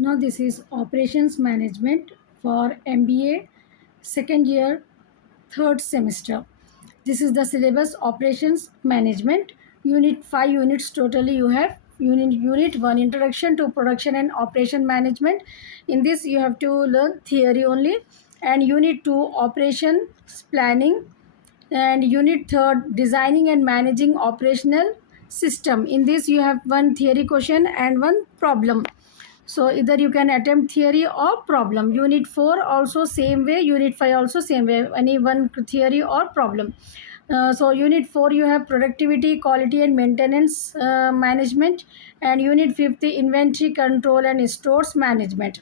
Now this is operations management for MBA second year third semester. This is the syllabus operations management. Unit 5 units totally you have. Unit 1 introduction to production and operation management. In this you have to learn theory only, and unit 2 operations planning, and unit 3 designing and managing operational system. In this you have one theory question and one problem, so either you can attempt theory or problem. Unit 4 also same way, unit 5 also same way, any one theory or problem. So unit 4 you have productivity, quality and maintenance management, and unit 5 inventory control and stores management.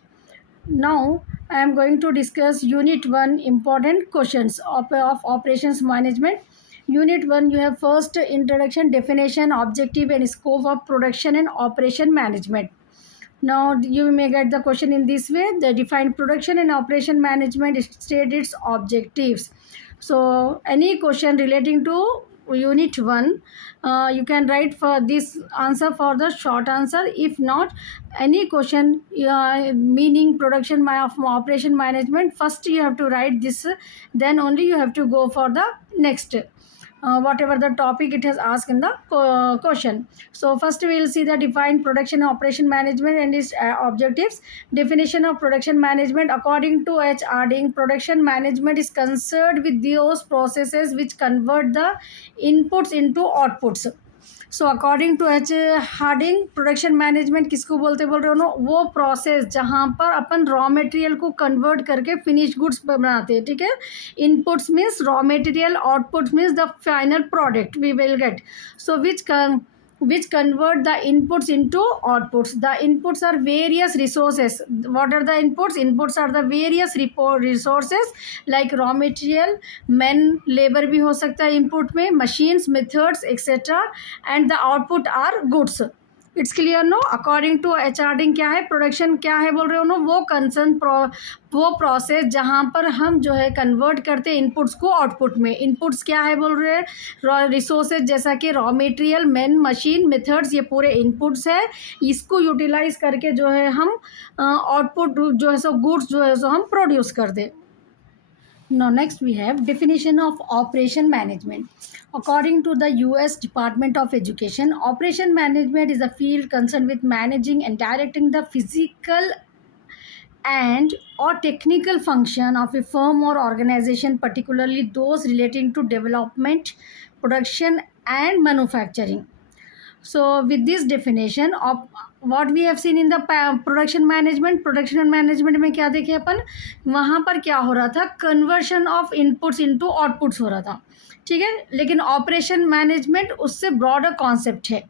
Now I am going to discuss unit 1 important questions of operations management. Unit 1 you have first introduction, definition, objective and scope of production and operation management. Now you may get the question in this way: the defined production and operation management, state its objectives. So any question relating to unit 1, you can write for this answer for the short answer. If not, any question meaning production of operation management, first you have to write this, then only you have to go for the next, whatever the topic it has asked in the question. So first we will see the defined production and operation management and its objectives. Definition of production management: according to H. Harding, production management is concerned with those processes which convert the inputs into outputs. So according to H Harding, production management किसको बोलते बोल रहे हो ना, वो process जहाँ पर अपन रॉ मटेरियल को कन्वर्ट करके फिनिश गुड्स बनाते हैं. ठीक है, inputs means raw material, outputs means the final product we will get. So which convert the inputs into outputs. The inputs are various resources. What are the inputs? Inputs are the various resources like raw material, men, labor भी हो सकता है input में, machines, methods etc. and the output are goods. It's clear no. According to एचआरडिंग क्या है, production क्या है बोल रहे हो नो, वो कंसर्न वो प्रोसेस जहाँ पर हम जो है कन्वर्ट करते हैं इनपुट्स को आउटपुट में. इनपुट्स क्या है बोल रहे हैं, रिसोर्सेज जैसा कि raw material, man, machine, methods, ये पूरे इनपुट्स है. इसको यूटिलाइज करके जो है हम आउटपुट जो है सो गुड्स जो है सो हम प्रोड्यूस कर दें. Now next we have definition of operation management. According to the US Department of Education, operation management is a field concerned with managing and directing the physical and or technical function of a firm or organization, particularly those relating to development, production and manufacturing. So with this definition of what we have seen in the production management में क्या देखे अपन, वहाँ पर क्या हो रहा था, conversion of inputs into outputs हो रहा था. ठीक है, लेकिन ऑपरेशन मैनेजमेंट उससे ब्रॉडर कॉन्सेप्ट है.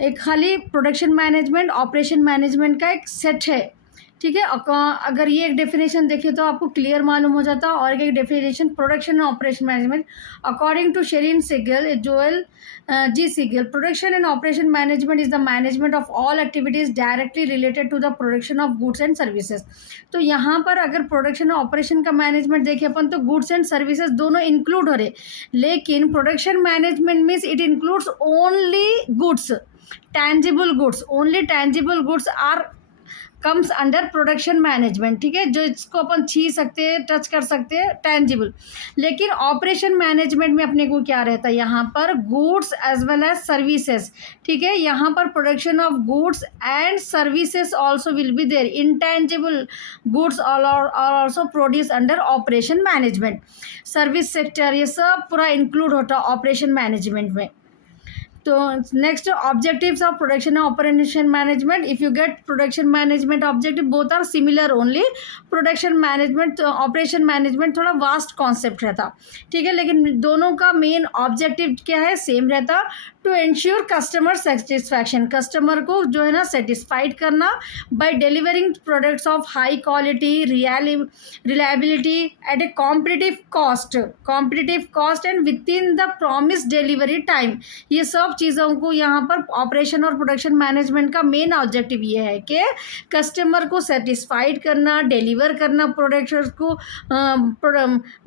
एक खाली प्रोडक्शन मैनेजमेंट ऑपरेशन मैनेजमेंट का एक सेट है. ठीक है, अगर ये एक डेफिनेशन देखें तो आपको क्लियर मालूम हो जाता. और एक definition production and operation management according to Sherrin Siegel, Joel G Siegel, production and operation management is the management of all activities directly related to the production of goods and services. तो यहाँ पर अगर production और operation का management देखें अपन तो goods and services दोनों include हो रहे, लेकिन production management means it includes only goods, tangible goods. Only tangible goods are comes under production management. ठीक है, जो इसको अपन छू सकते हैं, टच कर सकते हैं, टेंजिबल. लेकिन ऑपरेशन मैनेजमेंट में अपने को क्या रहता है, यहाँ पर goods as well as services. ठीक है, यहाँ पर production of goods and services also will be there. Intangible goods all also produce under operation management. Service sector ये सब पूरा इंक्लूड होता है ऑपरेशन मैनेजमेंट में. तो next, objectives of production and operation management. If you get production management objective, both are similar only. Production management, operation management थोड़ा vast concept रहता. ठीक है, लेकिन दोनों का मेन ऑब्जेक्टिव क्या है, सेम रहता. To ensure customer satisfaction, customer को जो है ना सेटिस्फाइड करना by delivering products of high quality, reliability at a competitive cost and within the promise delivery time. ये सब चीज़ों को यहाँ पर ऑपरेशन और प्रोडक्शन मैनेजमेंट का मेन ऑब्जेक्टिव ये है कि कस्टमर को सेटिस्फाइड करना, डिलीवर करना प्रोडक्ट्स को,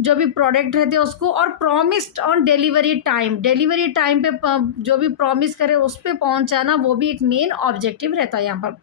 जो भी प्रोडक्ट रहते हैं उसको, और प्रॉमिस्ड ऑन डिलीवरी टाइम पे जो भी प्रॉमिस करे उस पर पहुँचाना, वो भी एक मेन ऑब्जेक्टिव रहता है यहाँ पर.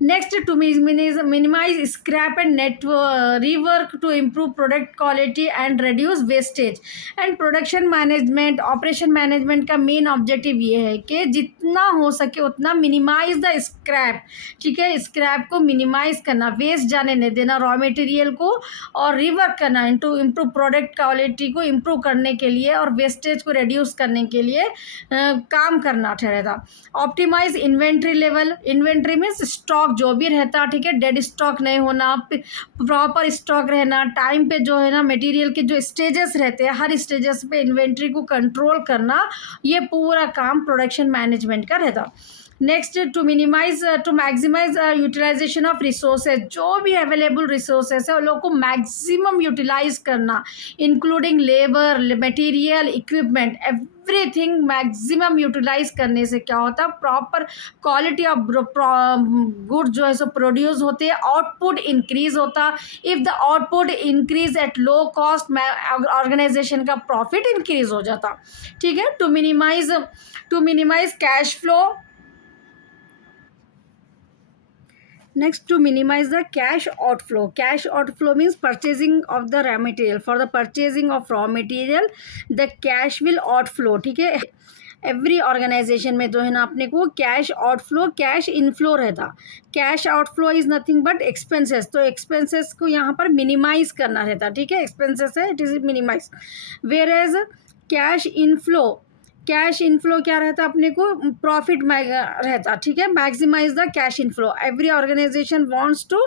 Next, to minimize scrap and rework to improve product quality and reduce wastage. And production management, operation management का मेन ऑब्जेक्टिव ये है कि जितना हो सके उतना मिनिमाइज द स्क्रैप, ठीक है, स्क्रैप को मिनिमाइज करना, वेस्ट जाने नहीं देना रॉ मटेरियल को, और रिवर्क करना इनटू इम्प्रूव प्रोडक्ट क्वालिटी को इम्प्रूव करने के लिए और वेस्टेज को रिड्यूस करने के लिए काम करना ठहरेगा। Optimise inventory level, inventory means stock जो भी रहता, ठीक है, डेड स्टॉक नहीं होना, प्रॉपर स्टॉक रहना, टाइम पे जो है ना मटेरियल के जो स्टेजेस रहते हैं हर स्टेजेस पे इन्वेंट्री को कंट्रोल करना, ये पूरा काम प्रोडक्शन मैनेजमेंट का रहता। Next, to maximise utilisation of resources, जो भी अवेलेबल रिसोर्सेज है उन लोग को मैक्सिमम यूटिलाइज करना, including labour, material, equipment, everything maximum utilise करने से क्या होता है, प्रॉपर क्वालिटी ऑफ गुड जो है सो प्रोड्यूस होते हैं, आउटपुट इंक्रीज होता। If the output increase at low cost, organisation का प्रॉफिट इंक्रीज हो जाता, ठीक है। To minimise cash flow. Next, to minimize the cash outflow. Cash outflow means purchasing of the raw material. For the purchasing of raw material, the cash will outflow, ठीक है। Every organisation में जो है ना अपने को कैश आउटफ्लो, कैश इनफ्लो रहता। Cash outflow is nothing but expenses, तो एक्सपेंसेस को यहाँ पर मिनिमाइज करना रहता, ठीक है, एक्सपेंसेस है, it is minimise. Whereas cash inflow क्या रहता अपने को, प्रॉफिट रहता, ठीक है, maximise the cash inflow. Every organisation wants to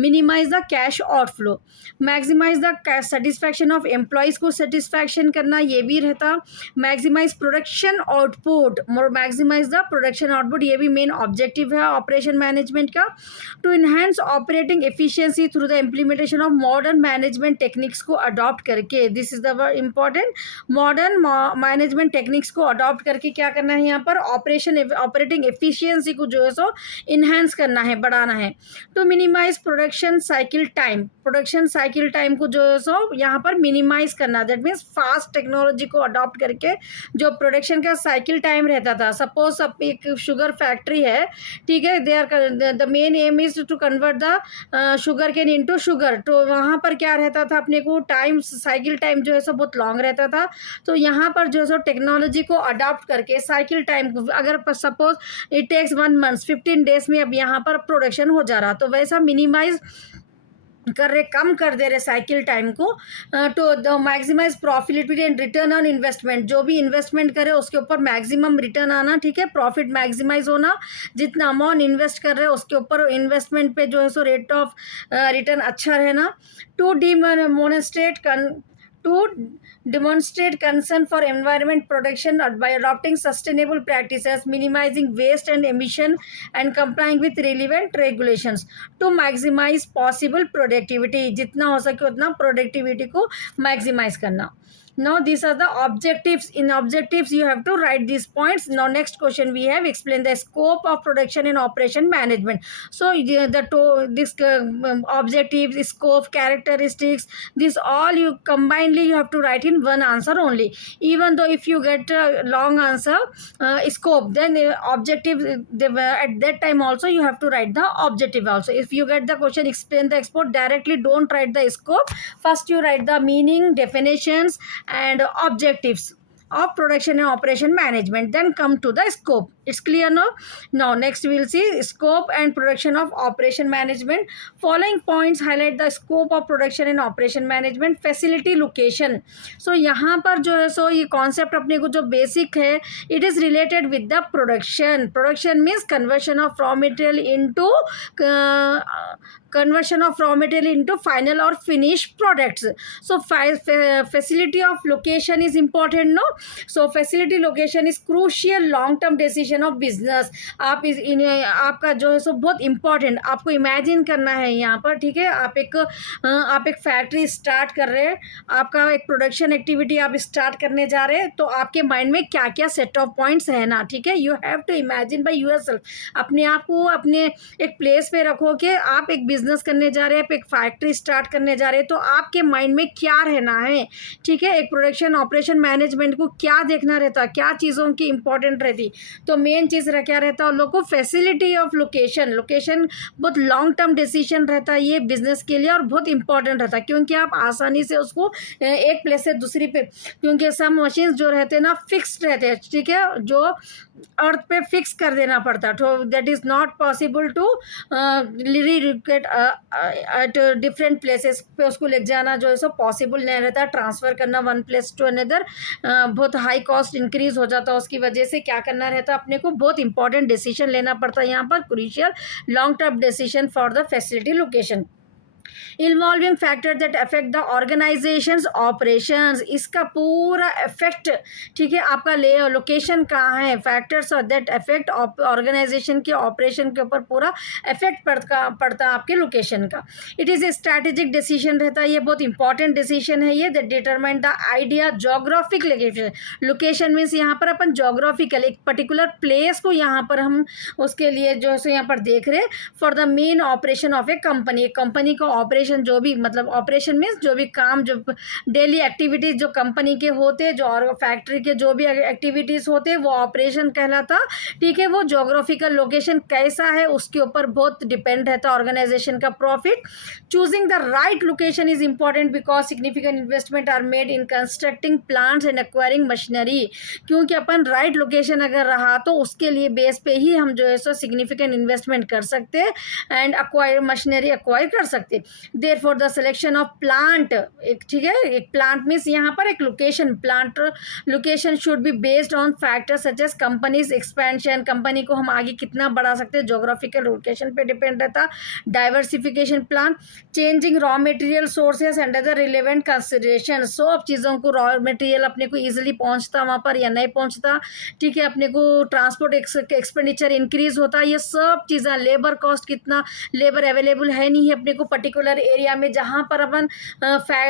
minimise the cash outflow. Maximise the satisfaction of employees को सेटिस्फैक्शन करना, ये भी रहता। Maximise production output, maximise the production output, ये भी मेन ऑब्जेक्टिव है ऑपरेशन मैनेजमेंट का। To enhance operating efficiency through the implementation of modern management techniques को अडॉप्ट करके, this is the important, modern management techniques को अडॉप्ट करके क्या करना है यहाँ पर, ऑपरेटिंग एफिशिएंसी को जो है सो इन्हेंस करना है, बढ़ाना है। To minimise production cycle time, production cycle time को जो है सो यहाँ पर मिनिमाइज करना, दैट मीन्स फास्ट टेक्नोलॉजी को अडॉप्ट करके जो प्रोडक्शन का साइकिल टाइम रहता था, सपोज अब एक शुगर फैक्ट्री है, ठीक है, they are the main aim is to convert the sugar cane into sugar, तो वहाँ पर क्या रहता था अपने को, टाइम साइकिल टाइम जो है सो बहुत लॉन्ग रहता था। तो यहाँ पर जो है सो टेक्नोलॉजी को अडॉप्ट करके साइकिल टाइम को, अगर suppose it takes 1 month, 15 days में अब यहाँ पर प्रोडक्शन हो जा रहा, तो वैसा मिनिमाइज कर रहे, कम कर दे रहे साइकिल टाइम को। तो maximise profitability and return on investment, जो भी इन्वेस्टमेंट करे उसके ऊपर मैक्सिमम रिटर्न आना, ठीक है, प्रॉफिट मैक्सिमाइज होना, जितना अमाउंट इन्वेस्ट कर रहे हैं उसके ऊपर इन्वेस्टमेंट पे जो है सो रेट ऑफ रिटर्न अच्छा रहना। To demonstrate concern for environment protection by adopting sustainable practices, minimizing waste and emission, and complying with relevant regulations to maximize possible productivity, जितना हो सके उतना productivity को maximize करना। Now these are the objectives. In objectives you have to write these points. Now next question we have, explain the scope of production and operation management. So this objectives, scope, characteristics, this all you combinedly you have to write in one answer only. Even though if you get a long answer, scope, then objective, at that time also you have to write the objective also. If you get the question explain the export, directly don't write the scope, first you write the meaning, definitions and objectives of production and operation management, then come to the scope. It's clear now? Now next we will see scope and production of operation management. Following points highlight the scope of production and operation management. Facility location, so यहाँ पर जो है सो ये concept अपने को जो basic है, it is related with the production. Production means conversion of raw material into final or finished products. So facility of location is important, no? So facility location is crucial long term decision of business. आप आपका जो है सो बहुत important, आपको imagine करना है यहाँ पर, ठीक है, आप एक फैक्ट्री स्टार्ट कर रहे हैं, आपका एक प्रोडक्शन एक्टिविटी आप स्टार्ट करने जा रहे हैं, तो आपके माइंड में क्या क्या सेट ऑफ पॉइंट्स है ना, ठीक है, you have to imagine by yourself. अपने आप को अपने एक प्लेस पे रखो कि आप एक बिजनेस करने जा रहे हैं, आप एक फैक्ट्री स्टार्ट करने जा रहे हैं, तो आपके माइंड में क्या रहना है, ठीक है। एक प्रोडक्शन ऑपरेशन मैनेजमेंट को क्या देखना रहता है, क्या चीज़ों की इंपॉर्टेंट रहती, तो मेन चीज़ क्या रहता है उन लोग को, फैसिलिटी ऑफ लोकेशन। लोकेशन बहुत लॉन्ग टर्म डिसीजन रहता है ये बिजनेस के लिए, और बहुत इंपॉर्टेंट रहता है, क्योंकि आप आसानी से उसको एक प्लेस से दूसरी पे, क्योंकि सब मशीन्स जो रहते हैं ना फिक्स्ड रहते हैं, ठीक है, जो अर्थ पे फिक्स कर देना पड़ता है, तो that is not possible to relocate at different places पे उसको ले जाना जो है सो पॉसिबल नहीं रहता, ट्रांसफ़र करना वन प्लेस टू अनदर बहुत हाई कॉस्ट इंक्रीज हो जाता है, उसकी वजह से क्या करना रहता है अपने को, बहुत इंपॉर्टेंट डिसीजन लेना पड़ता है यहाँ पर, crucial long term decision for the facility location. Involving factor that affect the organisations operations, इसका पूरा इफेक्ट, ठीक है, आपका लोकेशन कहाँ है, फैक्टर्स दैट अफेक्ट ऑर्गेनाइजेशन के ऑपरेशन के ऊपर पूरा इफेक्ट पड़ता है आपके लोकेशन का। It is a strategic decision रहता है, ये बहुत इंपॉर्टेंट डिसीजन है ये, that determine the idea geographic location. Location means यहाँ पर अपन जोग्राफिकल एक पर्टिकुलर प्लेस को यहाँ पर हम उसके लिए जो है सो यहाँ पर देख रहे हैं, for the main operation of A company को ऑपरेशन जो भी मतलब ऑपरेशन मीन्स जो भी काम, जो डेली एक्टिविटीज़ जो कंपनी के होते, जो और फैक्ट्री के जो भी एक्टिविटीज़ होते वो ऑपरेशन कहलाता, ठीक है। वो जोग्राफिकल लोकेशन कैसा है उसके ऊपर बहुत डिपेंड रहता है ऑर्गेनाइजेशन का profit. Choosing the right location is important because significant investment are made in constructing plants and acquiring machinery, क्योंकि अपन राइट लोकेशन अगर रहा तो उसके लिए बेस पे ही हम जो है सो सिग्निफिकेंट इन्वेस्टमेंट कर सकते हैं एंड एक्वायर मशीनरी एक्वायर कर सकते। Therefore the selection of plant, एक ठीक है, एक प्लांट मीन्स यहाँ पर एक location, plant location should be based on factors such as company's expansion, company को हम आगे कितना बढ़ा सकते हैं, जोग्राफिकल लोकेशन पे डिपेंड रहता, diversification plan, changing raw material sources and other relevant consideration, सब चीज़ों को रॉ मटेरियल अपने को ईजिली पहुँचता वहाँ पर या नहीं पहुँचता, ठीक है, अपने को ट्रांसपोर्ट एक्सपेंडिचर इंक्रीज होता, ये सब चीज़ें, लेबर कॉस्ट कितना, लेबर अवेलेबल है नहीं है अपने को पर्टिकुलर एरिया में जहाँ पर अपन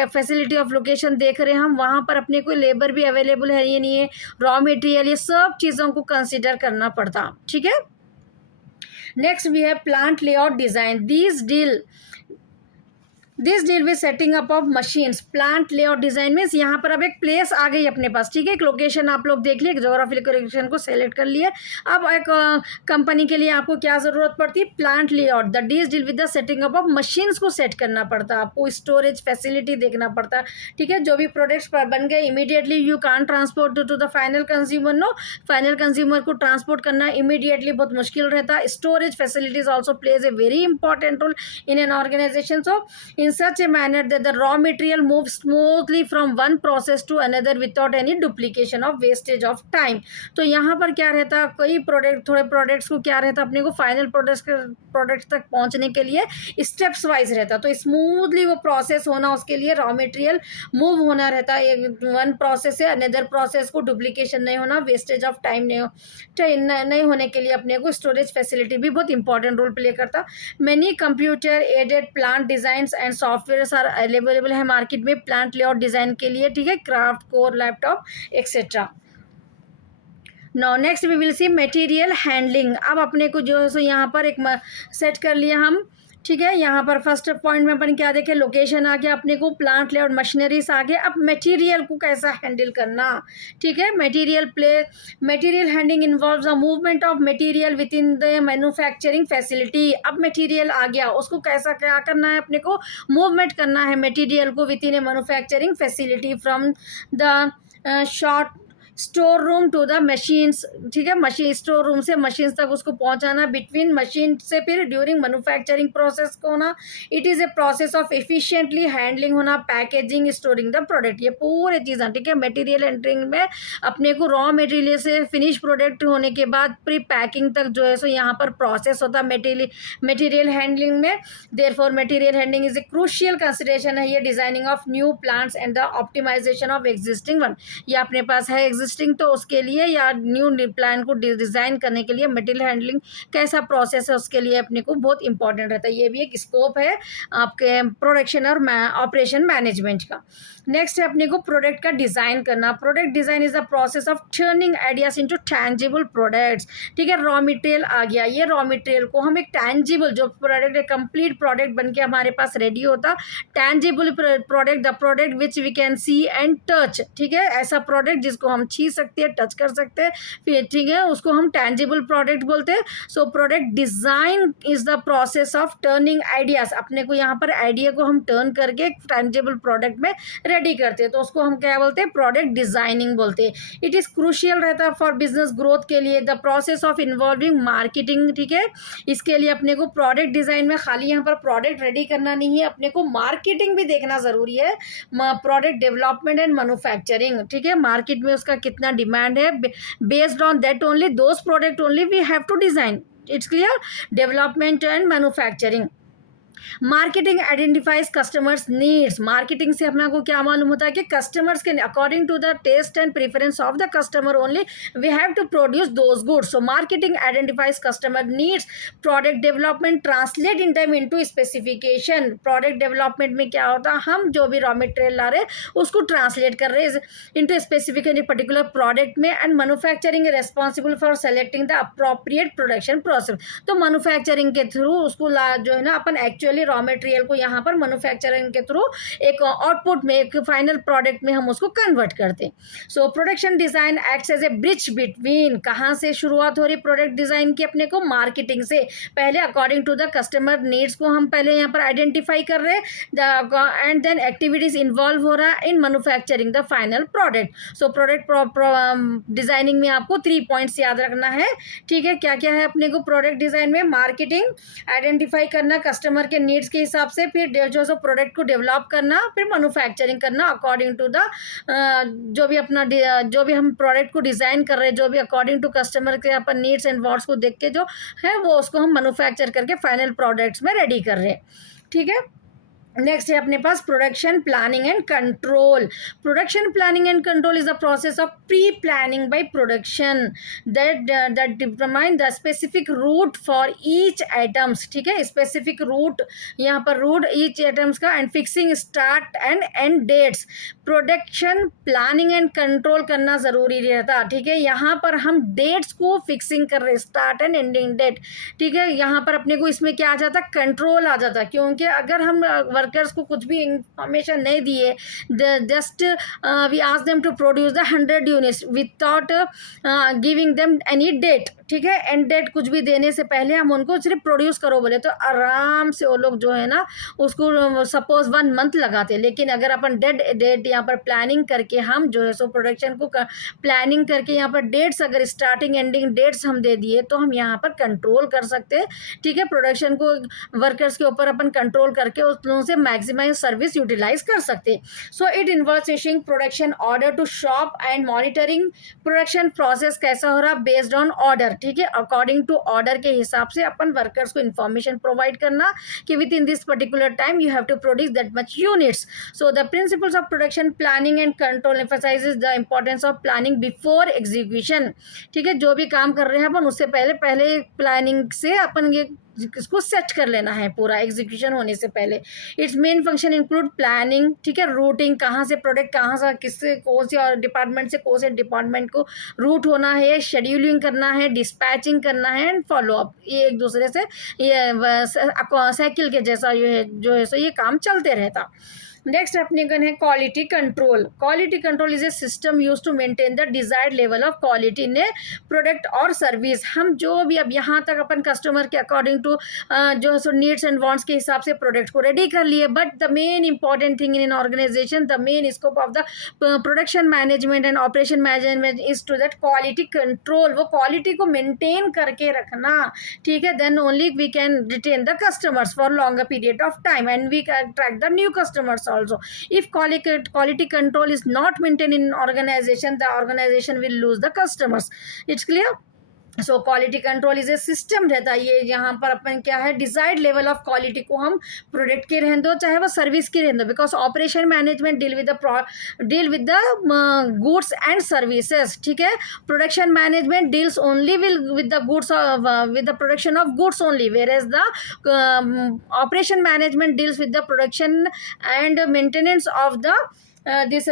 फैसिलिटी ऑफ लोकेशन देख रहे हैं हम, वहाँ पर अपने को लेबर भी अवेलेबल है ये नहीं है, रॉ मटेरियल, ये सब चीज़ों को कंसिडर करना पड़ता, ठीक है। Next we have plant layout design, this deal with setting up of machines. Plant layout design means यहाँ पर अब एक प्लेस आ गई अपने पास, ठीक है, एक लोकेशन आप लोग देख लिए, जोग्राफिकल लोकेशन को सेलेक्ट कर लिए, अब एक कंपनी के लिए आपको क्या ज़रूरत पड़ती है, plant layout, the deal with the setting up of machines को सेट करना पड़ता है आपको, स्टोरेज फैसिलिटी देखना पड़ता है, ठीक है, जो भी प्रोडक्ट्स बन गए immediately you can transport to the final consumer, no, final consumer को ट्रांसपोर्ट करना इमीडिएटली बहुत मुश्किल रहता है। Storage facilities also plays a very important role in an organisation, so in such a manner that the raw material moves smoothly from one process to another without any duplication of wastage of time। तो यहाँ पर क्या रहता है, कई थोड़े products को क्या रहता है अपने को फाइनल प्रोडक्ट्स तक पहुँचने के लिए स्टेप्स वाइज रहता, तो स्मूथली वो प्रोसेस होना, उसके लिए रॉ मटेरियल मूव होना रहता है, वन प्रोसेस से अनदर प्रोसेस को डुप्लीकेशन नहीं होना, वेस्टेज ऑफ टाइम नहीं होने के लिए अपने को स्टोरेज फैसिलिटी भी बहुत इंपॉर्टेंट रोल प्ले करता। Many computer aided plant designs and software are available है मार्केट में प्लांट लेआउट डिजाइन के लिए, ठीक है, craft core laptop et cetera. Now next we will see material handling. अब अपने को जो है सो यहाँ पर एक सेट कर लिया हम, ठीक है, यहाँ पर फर्स्ट पॉइंट में अपन क्या देखें, लोकेशन आ गया अपने को, प्लांट लेआउट मशीनरीज आ गए, अब मटेरियल को कैसा हैंडल करना, ठीक है। Material handling involves the movement of material with in the manufacturing facility. अब मटेरियल आ गया, उसको कैसा क्या करना है, अपने को मूवमेंट करना है मटेरियल को within a manufacturing facility from the short store room to the machines, ठीक है, मशीन स्टोर रूम से मशीन्स तक उसको पहुंचाना, बिटवीन मशीन से फिर ड्यूरिंग मैन्युफैक्चरिंग प्रोसेस को होना, it is a process of efficiently handling होना, पैकेजिंग, स्टोरिंग द प्रोडक्ट, ये पूरे चीज़ें, ठीक है। मटेरियल एंटरिंग में अपने को रॉ मटेरियल से फिनिश प्रोडक्ट होने के बाद प्री पैकिंग तक जो है सो यहाँ पर प्रोसेस होता है मटेरियल हैंडलिंग में। Therefore material handling is a crucial consideration है ये designing of new plants and the optimisation of existing one. ये अपने पास है एग्जिस्टिंग, तो उसके लिए या न्यू प्लान को डिज़ाइन करने के लिए मटेरियल हैंडलिंग कैसा प्रोसेस है उसके लिए अपने को बहुत इंपॉर्टेंट रहता है। ये भी एक स्कोप है आपके प्रोडक्शन और ऑपरेशन मैनेजमेंट का। नेक्स्ट है अपने को प्रोडक्ट का डिज़ाइन करना। Product design is the process of turning ideas into tangible products. ठीक है, रॉ मटेरियल आ गया, ये रॉ मटेरियल को हम एक टैंजिबल जो प्रोडक्ट है, कंप्लीट प्रोडक्ट बन के हमारे पास रेडी होता, tangible product, the product which we can see and touch. ठीक है, ऐसा प्रोडक्ट जिसको हम छू सकते हैं, टच कर सकते हैं, फिर ठीक है उसको हम टैंजिबल प्रोडक्ट बोलते हैं। So product design is the process of turning ideas. अपने को यहाँ पर आइडिया को हम टर्न करके टैंजिबल प्रोडक्ट में रेडी करते हैं, तो उसको हम क्या बोलते हैं, प्रोडक्ट डिजाइनिंग बोलते हैं। इट इज क्रूशियल रहता है फॉर बिजनेस ग्रोथ के लिए, the process of involving marketing. ठीक है, इसके लिए अपने को प्रोडक्ट डिजाइन में खाली यहाँ पर प्रोडक्ट रेडी करना नहीं है, अपने को मार्केटिंग भी देखना जरूरी है, प्रोडक्ट डेवलपमेंट एंड मैन्युफैक्चरिंग। ठीक है, मार्केट में उसका कितना डिमांड है, based on that only those product only we have to design. It's clear, development and manufacturing. Marketing identifies customers needs. Marketing से अपना को क्या मालूम होता है कि कस्टमर्स के according to the taste and preference of the customer only we have to produce those goods. So marketing identifies customer needs. Product development translate in time into specification. Product development में क्या होता है, हम जो भी raw material ला रहे हैं उसको ट्रांसलेट कर रहे हैं इनटू स्पेसिफिकेशन पर्टिकुलर प्रोडक्ट में। And manufacturing responsible for selecting the appropriate production process. तो मैन्युफैक्चरिंग के थ्रू उसको जो है ना अपन एक्चुअली रॉ मटेरियल को यहाँ पर मैन्युफैक्चरिंग के थ्रू एक आउटपुट में, एक फाइनल प्रोडक्ट में हम उसको कन्वर्ट करते हैं। So production design acts as a bridge between. कहाँ से शुरुआत हो रही प्रोडक्ट डिजाइन की, अपने को मार्केटिंग से। पहले according to the customer needs को हम पहले यहाँ पर आइडेंटिफाई कर रहे हैं, एंड देन एक्टिविटीज इन्वॉल्व हो रहा है in manufacturing the final product. So product designing में आपको 3 पॉइंट्स याद रखना है। ठीक है, क्या क्या है अपने को प्रोडक्ट डिजाइन में, मार्केटिंग आइडेंटिफाई करना कस्टमर के नीड्स के हिसाब से, फिर जो प्रोडक्ट को डेवलप करना, फिर मैन्युफैक्चरिंग करना अकॉर्डिंग टू द जो भी हम प्रोडक्ट को डिज़ाइन कर रहे हैं, जो भी अकॉर्डिंग टू कस्टमर के अपन नीड्स एंड वांट्स को देख के जो है वो उसको हम मैन्युफैक्चर करके फाइनल प्रोडक्ट्स में रेडी कर रहे हैं। ठीक है, नेक्स्ट है अपने पास production planning and control. Production planning and control is the process of pre planning by production that determine the specific route for each items. ठीक है, स्पेसिफिक रूट, यहाँ पर रूट ईच आइटम्स का, and fixing start and end dates. Production planning and control करना ज़रूरी रहता। ठीक है, यहाँ पर हम डेट्स को फिक्सिंग कर रहे, स्टार्ट एंड एंडिंग डेट। ठीक है, यहाँ पर अपने को इसमें क्या आ जाता, कंट्रोल आ जाता, क्योंकि अगर हम वर्कर्स को कुछ भी इंफॉर्मेशन नहीं दिए, just we ask them to produce the 100 units without giving them any date. ठीक है, एंड डेट कुछ भी देने से पहले हम उनको सिर्फ प्रोड्यूस करो बोले तो आराम से वो लोग जो है ना उसको सपोज 1 मंथ लगाते हैं। लेकिन अगर अपन डेट यहाँ पर प्लानिंग करके हम जो है सो प्रोडक्शन को प्लानिंग करके यहाँ पर डेट्स, अगर स्टार्टिंग एंडिंग डेट्स हम दे दिए तो हम यहाँ पर कंट्रोल कर सकते हैं। ठीक है, प्रोडक्शन को वर्कर्स के ऊपर अपन कंट्रोल करके उस लोगों से मैक्सिमाइज सर्विस यूटिलाइज कर सकते हैं। So it involves issuing production order to shop and monitoring production process कैसा हो रहा बेस्ड ऑन ऑर्डर। ठीक है, अकॉर्डिंग टू ऑर्डर के हिसाब से अपन वर्कर्स को इन्फॉर्मेशन प्रोवाइड करना कि within this particular time you have to produce that much units. So the principles of production planning and control emphasises the importance of planning before execution. ठीक है, जो भी काम कर रहे हैं अपन उससे पहले प्लानिंग से अपन ये इसको सेट कर लेना है पूरा एग्जीक्यूशन होने से पहले। It's main function include planning. ठीक है, रूटिंग, कहाँ से प्रोडक्ट कहाँ से किससे कौन से और डिपार्टमेंट से कौन से डिपार्टमेंट को रूट होना है, शेड्यूलिंग करना है, डिस्पैचिंग करना है एंड फॉलोअप। ये एक दूसरे से ये साइकिल के जैसा जो है सो ये काम चलते रहता। नेक्स्ट अपने गन है quality control. Quality control is a system use to maintain the desired level of quality in a product और सर्विस। हम जो भी अब यहाँ तक अपन कस्टमर के अकॉर्डिंग टू जो है सो नीड्स एंड वांट्स के हिसाब से प्रोडक्ट को रेडी कर लिए, but the main important thing in an organisation, the main scope of the production management and operation management is to that quality control. वो क्वालिटी को मेंटेन करके रखना। ठीक है, then only we can retain the customers for longer period of time and we can attract the new customers also. If quality control is not maintained in organization, the organization will lose the customers. It's clear? So quality control is a system रहता है ये, यहाँ पर अपन क्या है, desired level of quality को हम product के रहने दो चाहे वो सर्विस की रहने दो, because operation management deal with the goods and services, ठीक है. Production management deals only with the goods, with the production of goods only, whereas the operation management deals with the production and maintenance of the this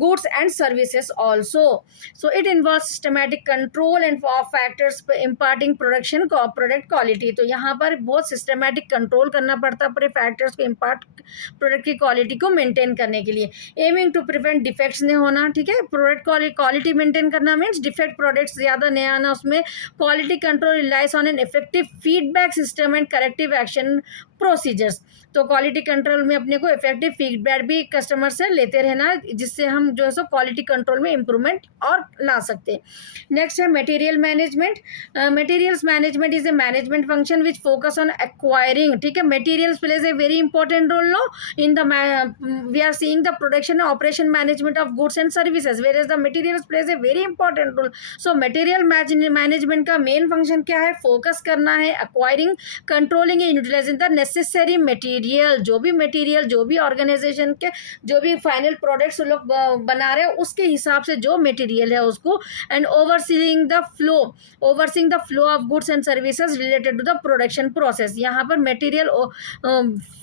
goods and services also. So it involves systematic control and of factors imparting product quality. तो यहाँ पर बहुत systematic control करना पड़ता है अपने factors को impart product की क्वालिटी को मेंटेन करने के लिए, एमिंग टू प्रिवेंट डिफेक्ट्स नहीं होना, ठीक है. प्रोडक्ट क्वालिटी मेंटेन करना मीन्स डिफेक्ट प्रोडक्ट्स ज़्यादा नहीं आना उसमें. Quality control relies on an effective feedback system and corrective action procedures. तो क्वालिटी कंट्रोल में अपने को इफेक्टिव फीडबैक भी कस्टमर से लेते रहना, जिससे हम जो है सो क्वालिटी कंट्रोल में इम्प्रूवमेंट और ला सकते हैं. नेक्स्ट है material management. Materials management is a management function which focus on acquiring, ठीक है. Materials plays a very important role no in the, we are seeing the production and operation management of goods and services, whereas the materials plays a very important role. So material management का main function क्या है, focus करना है, acquiring, controlling and utilising the necessary material, जो भी material, जो भी organisation के जो भी फाइनल प्रोडक्ट्स लोग बना रहे हैं उसके हिसाब से जो मटेरियल है उसको, and overseeing the flow of goods and services related to the production process. यहाँ पर मटेरियल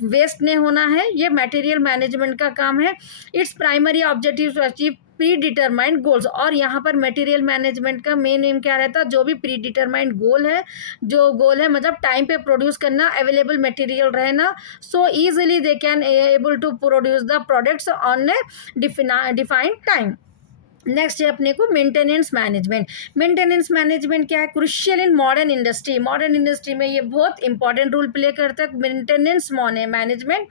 वेस्ट नहीं होना है, ये मटेरियल मैनेजमेंट का काम है. Its primary objective to achieve predetermined goals. और यहाँ पर मटेरियल मैनेजमेंट का मेन एम क्या रहता है, जो भी प्री डिटरमाइंड गोल है मतलब टाइम पे प्रोड्यूस करना, अवेलेबल मटेरियल रहना, so easily they can able to produce the products on a defined time. Next है अपने को मेंटेनेंस मैनेजमेंट. मेंटेनेंस मैनेजमेंट क्या है, क्रुशियल इन मॉडर्न इंडस्ट्री में ये बहुत इंपॉर्टेंट रोल प्ले करता है. Maintenance management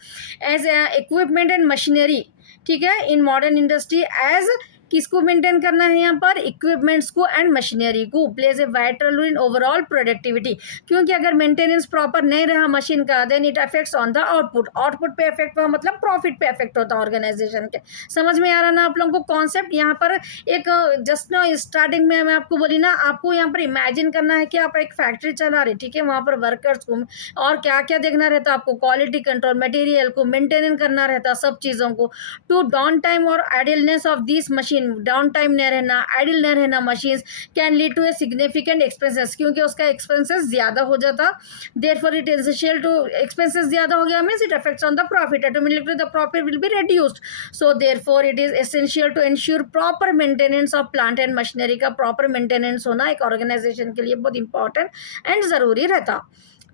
as equipment and machinery, ठीक है, इन मॉडर्न इंडस्ट्री एज किसको मेंटेन करना है, यहाँ पर इक्विपमेंट्स को एंड मशीनरी को, plays a vital role in overall productivity. क्योंकि अगर मेंटेनेंस प्रॉपर नहीं रहा मशीन का, then it affects on the output पे इफेक्ट हुआ मतलब प्रॉफिट पे इफेक्ट होता है ऑर्गेनाइजेशन के. समझ में आ रहा ना आप लोगों को कॉन्सेप्ट. यहाँ पर एक जस्ट ना स्टार्टिंग में मैं आपको बोली ना, आपको यहाँ पर इमेजिन करना है कि आप एक फैक्ट्री चला रहे, ठीक है, वहाँ पर वर्कर्स को और क्या क्या देखना रहता है आपको, क्वालिटी कंट्रोल, मटेरियल को मेंटेन करना रहता है, सब चीज़ों को. टू डाउन टाइम और idleness of this machine, down time नहीं रहना, आइडल नहीं रहना machines, can lead to a significant expenses, क्योंकि उसका एक्सपेंसेस ज़्यादा हो जाता. Therefore it is essential to, expenses ज़्यादा हो गया means it affects on the profit, automatically the profit will be reduced. So therefore it is essential to ensure proper maintenance of plant and machinery का proper maintenance होना एक organisation के लिए बहुत important and ज़रूरी रहता,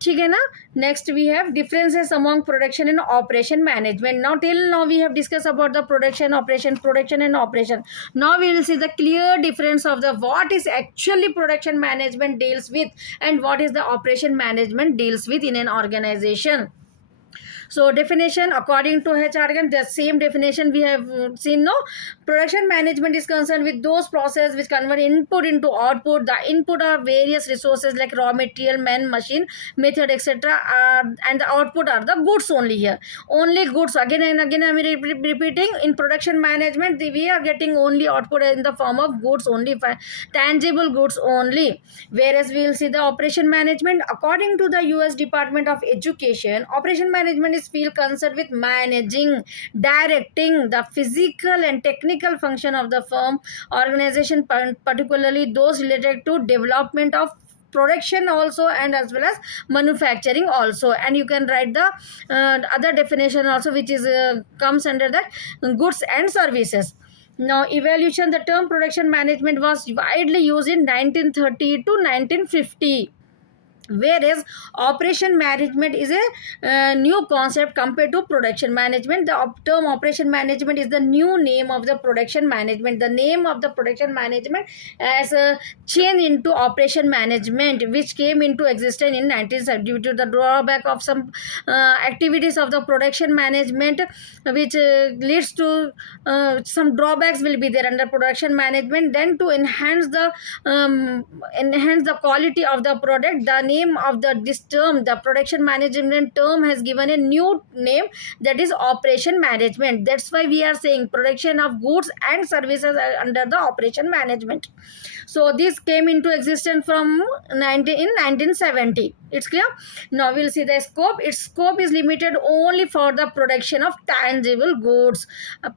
ठीक है ना. Next we have differences among production and operation management. Now we have discuss about the production and operation. Now we will see the clear difference of the what is actually production management deals with and what is the operation management deals with in an organisation. So definition according to HR, the same definition we have seen. No, production management is concerned with those processes which convert input into output. The input are various resources like raw material, man, machine, method, etc. And the output are the goods only here. Only goods. Again and again I am repeating. In production management, we are getting only output in the form of goods only, tangible goods only. Whereas we will see the operation management. According to the US Department of Education, operation management is field concerned with managing, directing the physical and technical function of the firm, organization, particularly those related to development of production also and as well as manufacturing also. And you can write the other definition also, which is comes under that goods and services. Now evaluation, the term production management was widely used in 1930 to 1950, whereas operation management is a new concept compared to production management. The term operation management is the new name of the production management. The name of the production management has changed into operation management, which came into existence in 1970 due to the drawback of some activities of the production management, which leads to some drawbacks will be there under production management. Then to enhance the quality of the product, the name of this term, the production management term has given a new name, that is operation management. That's why we are saying production of goods and services are under the operation management. So this came into existence from in 1970. It's clear. Now we'll see the scope. Its scope is limited only for the production of tangible goods.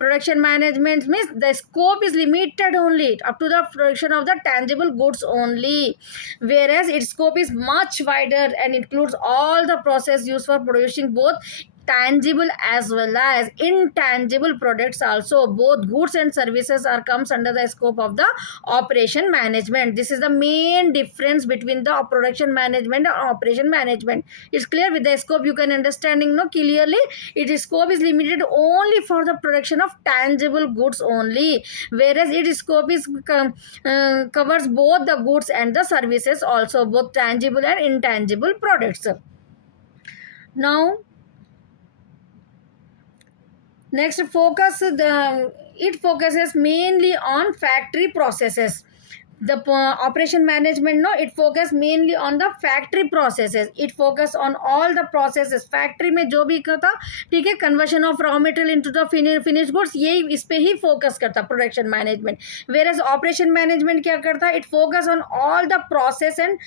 Production management means the scope is limited only up to the production of the tangible goods only, whereas its scope is much wider and includes all the process used for producing both tangible as well as intangible products also. Both goods and services are comes under the scope of the operation management. This is the main difference between the production management and operation management. It's clear. With the scope you can understanding no clearly. Its scope is limited only for the production of tangible goods only, whereas its scope is covers both the goods and the services also, both tangible and intangible products. Now next, it focuses mainly on factory processes. The operation management, no, it focus mainly on the factory processes. It focus on all the processes. Factory में जो भी करता, ठीक है, conversion of raw material into the finish goods, यही इस पे ही फोकस करता production management. Whereas operation management क्या करता, it focus on all the process and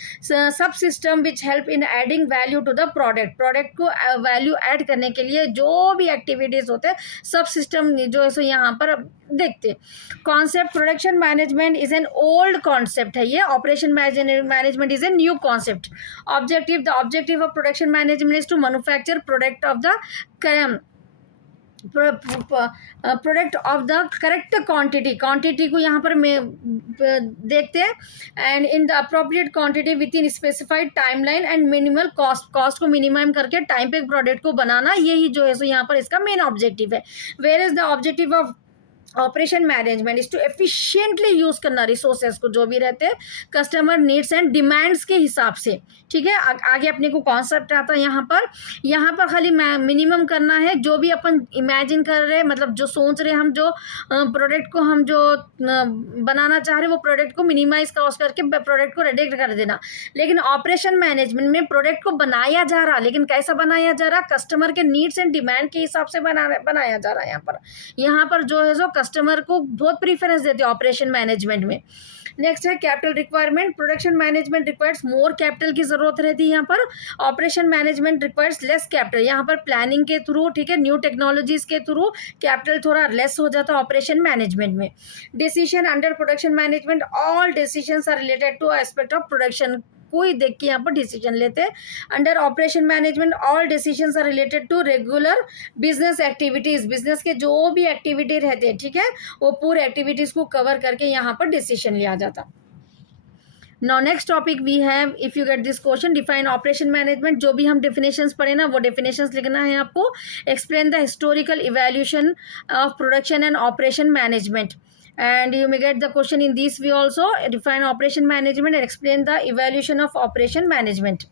sub system which help in adding value to the product को value add करने के लिए जो भी एक्टिविटीज होते हैं, सब सिस्टम जो है सो यहाँ पर देखते. Concept production management is an old concept है ये. Operation management is a new concept. Objective, the objective of production management is to manufacture product of the product of the correct quantity को यहाँ पर देखते हैं, and in the appropriate quantity within specified timeline and minimal cost को minimum करके time पे product को बनाना, यही जो है सो यहाँ पर इसका मेन ऑब्जेक्टिव है. Where is the objective of operation management is to efficiently use करना रिसोर्सेज को, जो भी रहते हैं कस्टमर नीड्स एंड डिमांड्स के हिसाब से. ठीक है, आगे अपने को कॉन्सेप्ट आता है यहाँ पर खाली मिनिमम करना है. जो भी अपन इमेजिन कर रहे हैं, मतलब जो सोच रहे हैं हम, जो प्रोडक्ट को हम जो बनाना चाह रहे हैं, वो प्रोडक्ट को मिनिमाइज कॉस्ट करके प्रोडक्ट को रेडी कर देना. लेकिन ऑपरेशन मैनेजमेंट में प्रोडक्ट को बनाया जा रहा, लेकिन कैसा बनाया जा रहा, कस्टमर के नीड्स एंड डिमांड के हिसाब से बनाया जा रहा है. यहाँ पर जो है जो कस्टमर को बहुत प्रीफरेंस देते हैं ऑपरेशन मैनेजमेंट में. नेक्स्ट है capital requirement. Production management requires more capital की जरूरत रहती है यहाँ पर. Operation management requires less capital. यहाँ पर प्लानिंग के थ्रू, ठीक है, न्यू टेक्नोलॉजीज के थ्रू कैपिटल थोड़ा लेस हो जाता है ऑपरेशन मैनेजमेंट में. Decision under production management, all decisions are related to aspect of production. कोई देख के यहाँ पर डिसीजन लेते हैं. Under operation management all decisions are related to regular business activities. Business के जो भी एक्टिविटी रहते हैं, ठीक है, वो पूरे एक्टिविटीज को कवर करके यहाँ पर डिसीजन लिया जाता. Now next topic we have, if you get this question, define operation management. जो भी हम डेफिनेशंस पढ़े ना, वो डेफिनेशंस लिखना है आपको. Explain the historical evaluation of production and operation management. And you may get the question in this way also. Define operation management and explain the evaluation of operation management.